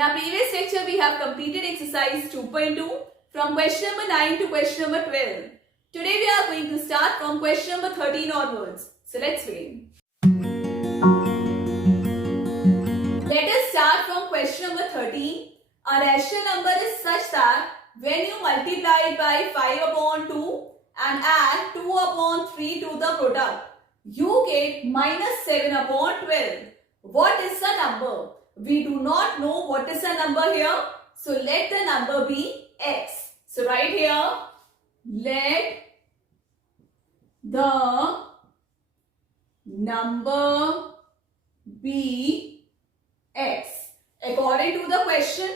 our previous lecture, we have completed exercise 2.2 from question number 9 to question number 12. Today, we are going to start from question number 13 onwards. So, let's begin. Let us start from question number 13. A rational number is such that when you multiply it by 5 upon 2 and add 2 upon 3 to the product, you get minus 7 upon 12. What is the number? We do not know what is the number here. So, let the number be x. So, right here, let the number be x. According to the question,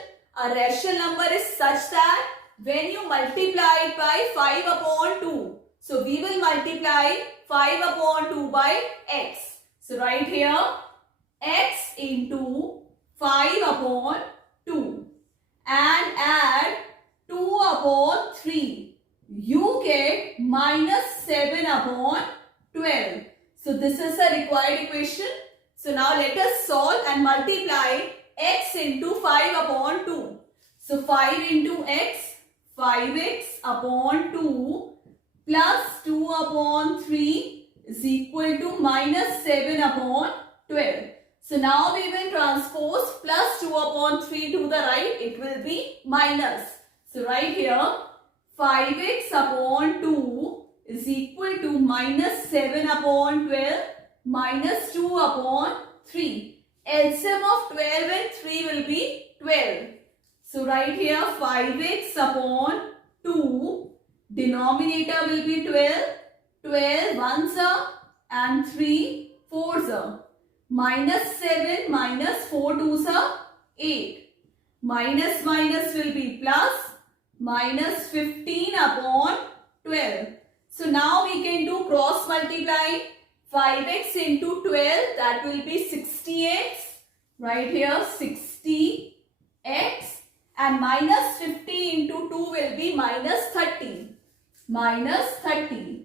a rational number is such that when you multiply it by 5 upon 2. So, we will multiply 5 upon 2 by x. So, right here, x into 5 upon 2 and add 2 upon 3. You get minus 7 upon 12. So, this is the required equation. So, now let us solve and multiply x into 5 upon 2. So, 5 into x, 5x upon 2 plus 2 upon 3 is equal to minus 7 upon 12. So, now we will transpose plus 2 upon 3 to the right. It will be minus. So, right here 5x upon 2 is equal to minus 7 upon 12 minus 2 upon 3. LCM of 12 and 3 will be 12. So, right here 5x upon 2, denominator will be 12. 12 ones are and 3 fours are. Minus 7 minus 4 twos are 8. Minus minus will be plus. Minus 15 upon 12. So, now we can do cross multiply. 5x into 12, that will be 60x. Right here 60x. And minus 50 into 2 will be minus 30. Minus 30.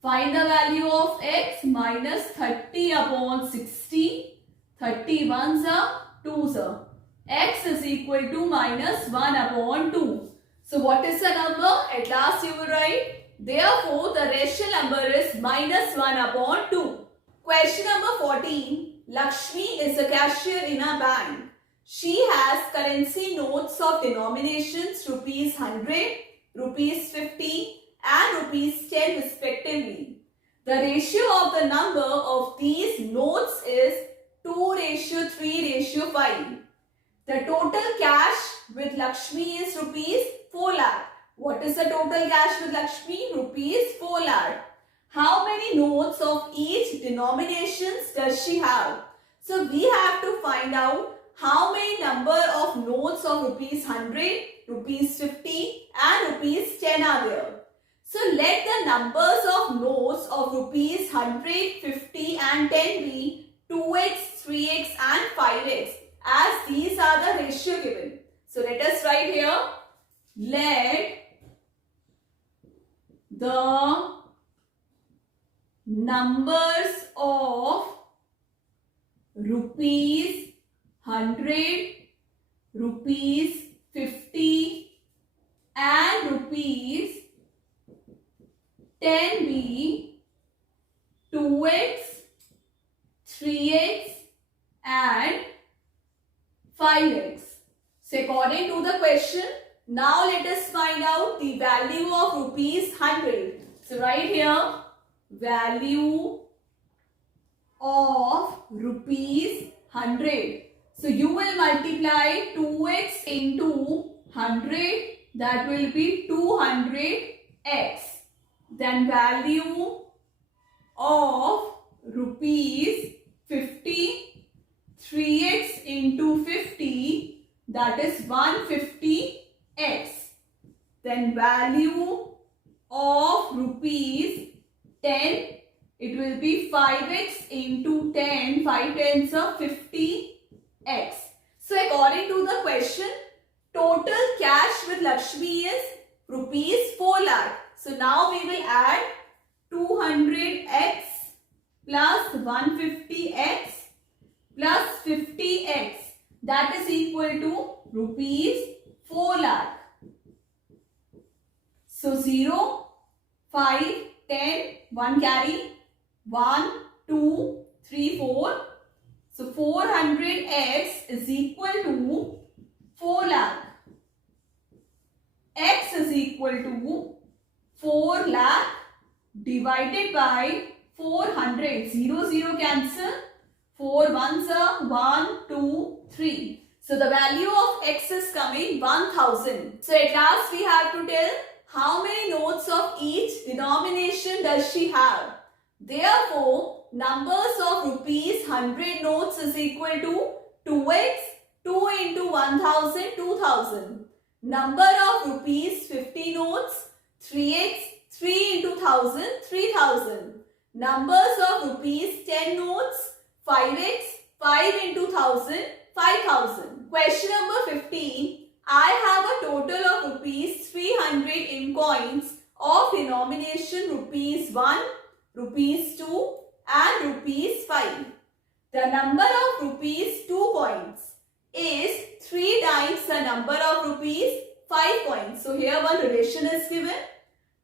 Find the value of x. Minus 30 upon 60. 30 ones are 2s are. X is equal to minus 1 upon 2. So, what is the number? At last you will write. Therefore, the rational number is minus 1 upon 2. Question number 14. Lakshmi is a cashier in a bank. She has currency notes of denominations rupees 100, rupees 50 and rupees 10 respectively. The ratio of the number of these notes is 2:3:5. The total cash with Lakshmi is rupees 4 lakh. What is the total cash with Lakshmi? Rupees 4 lakh. How many notes of each denominations does she have? So, we have to find out how many number of notes of rupees 100, rupees 50 and rupees 10 are there. So, let the numbers of notes of rupees 100, 50 and 10 be 2x, 3x and 5x, as these are the ratio given. So, let us write here, let the numbers of rupees 100, rupees 50 and rupees 10 be 2x, 3x and 5x. So, according to the question, now let us find out the value of rupees 100. So, right here, value of rupees 100. So, you will multiply 2x into 100, that will be 200x. Then value of rupees 50, 3x into 50, that is 150x. Then value of rupees 10, it will be 5x into 10, 5 tens are 50x. So, according to the question, total cash with Lakshmi is rupees 4 lakh. So, now we will add 200x plus 150x plus 50x. that is equal to rupees 4 lakh. So 0, 5, 10, 1 carry, 1, 2, 3, 4. So 400x is equal to 4 lakh. X is equal to 4 lakh divided by 400. 0, 0 cancel. 4 ones are 1, 2, 3. So the value of x is coming 1000. So at last we have to tell how many notes of each denomination does she have. Therefore, numbers of rupees 100 notes is equal to 2x, 2 into 1000, 2000. Number of rupees 50 notes, 3x, 3 into 1000, 3000. Numbers of rupees 10 notes, 5x, 5 into 1000, 5000. Question number 15. I have a total of rupees 300 in coins of denomination rupees 1, rupees 2 and rupees 5. The number of rupees 2 coins is 3 times the number of rupees 5 coins. So here one relation is given.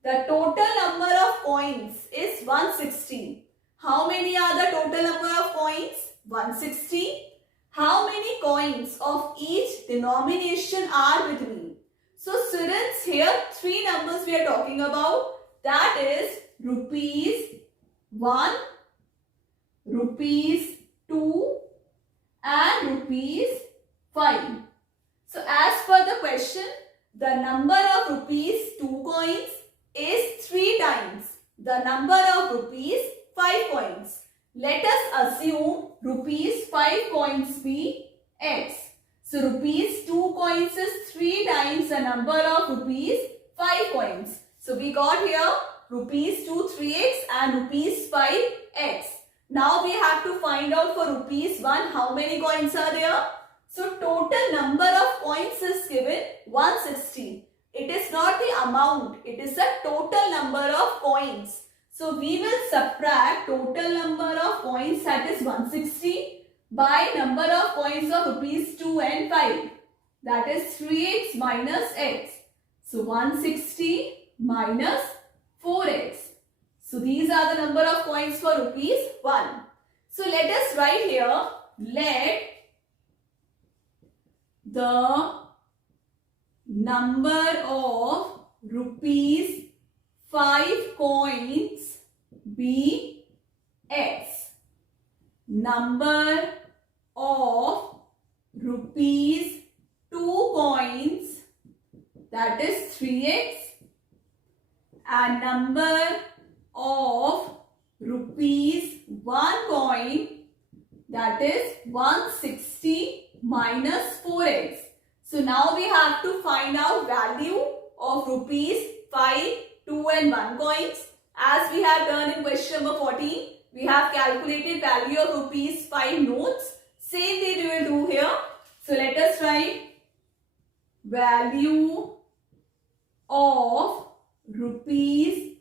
The total number of coins is 160. How many are the total number of coins? 160. How many coins of each denomination are with me? So students, here 3 numbers we are talking about. That is rupees 1, rupees 2 and rupees 5. So as per the question, the number of rupees 2 coins is 3 times the number of rupees 5 coins. Let us assume rupees 5 coins be x. So rupees 2 coins is 3 times the number of rupees 5 coins. So we got here rupees 2 3x and rupees 5 x. Now we have to find out for rupees 1 how many coins are there. So total number of coins is given 160. It is not the amount, it is the total number of coins. So we will subtract total number of coins, that is 160, by number of coins of rupees 2 and 5. That is 3x minus x. So 160 minus 4x. So these are the number of coins for rupees 1. So let us write here, let the number of rupees 5 coins be x. Number of rupees 2 coins, that is 3x, and number of rupees 1 coin, that is 160 minus 4x. So now we have to find out value of rupees 5, 2 and 1 coins. As we have done in question number 14, we have calculated value of rupees 5 notes. Same way we will do here. So let us write value of rupees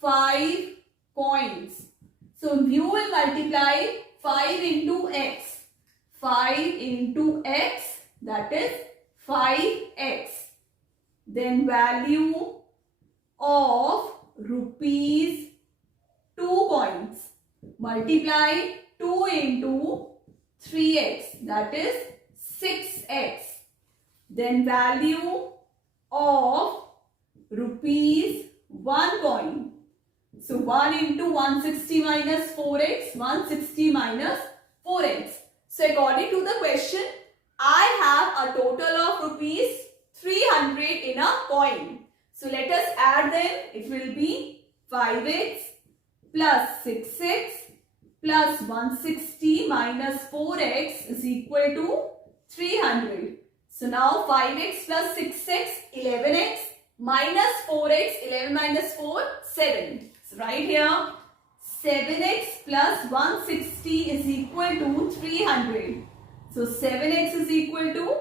5 coins. So you will multiply 5 into x. 5 into x, that is 5x. Then value of rupees 2 coins. Multiply 2 into 3x, that is 6x. Then value of rupees 1 coin. So 1 into 160 minus 4x, 160 minus 4x. So according to the question, I have a total of rupees 300 in a coin. So let us add them. It will be 5x plus 6x plus 160 minus 4x is equal to 300. So now 5x plus 6x, 11x minus 4x, 11 minus 4, 7. So right here, 7x plus 160 is equal to 300. So 7x is equal to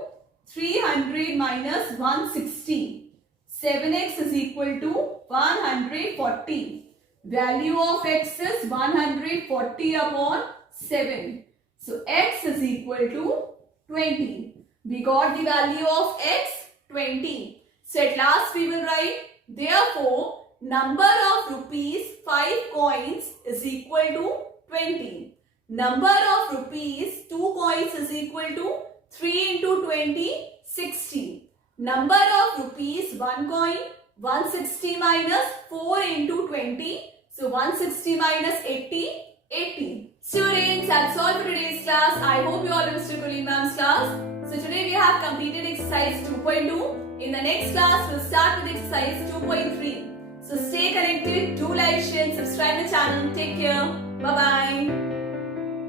300 minus 160. 7x is equal to 140. Value of x is 140 upon 7. So x is equal to 20. We got the value of x 20. So at last we will write, therefore, number of rupees 5 coins is equal to 20. Number of rupees 2 coins is equal to 3 into 20, 60. Number of rupees 1 coin, 160 minus 4 into 20. So 160 minus 80, 80. Students, that's all for today's class. I hope you all understood Kulin ma'am's class. So today we have completed exercise 2.2. In the next class, we'll start with exercise 2.3. So stay connected, do like, share and subscribe to the channel. Take care. Bye-bye.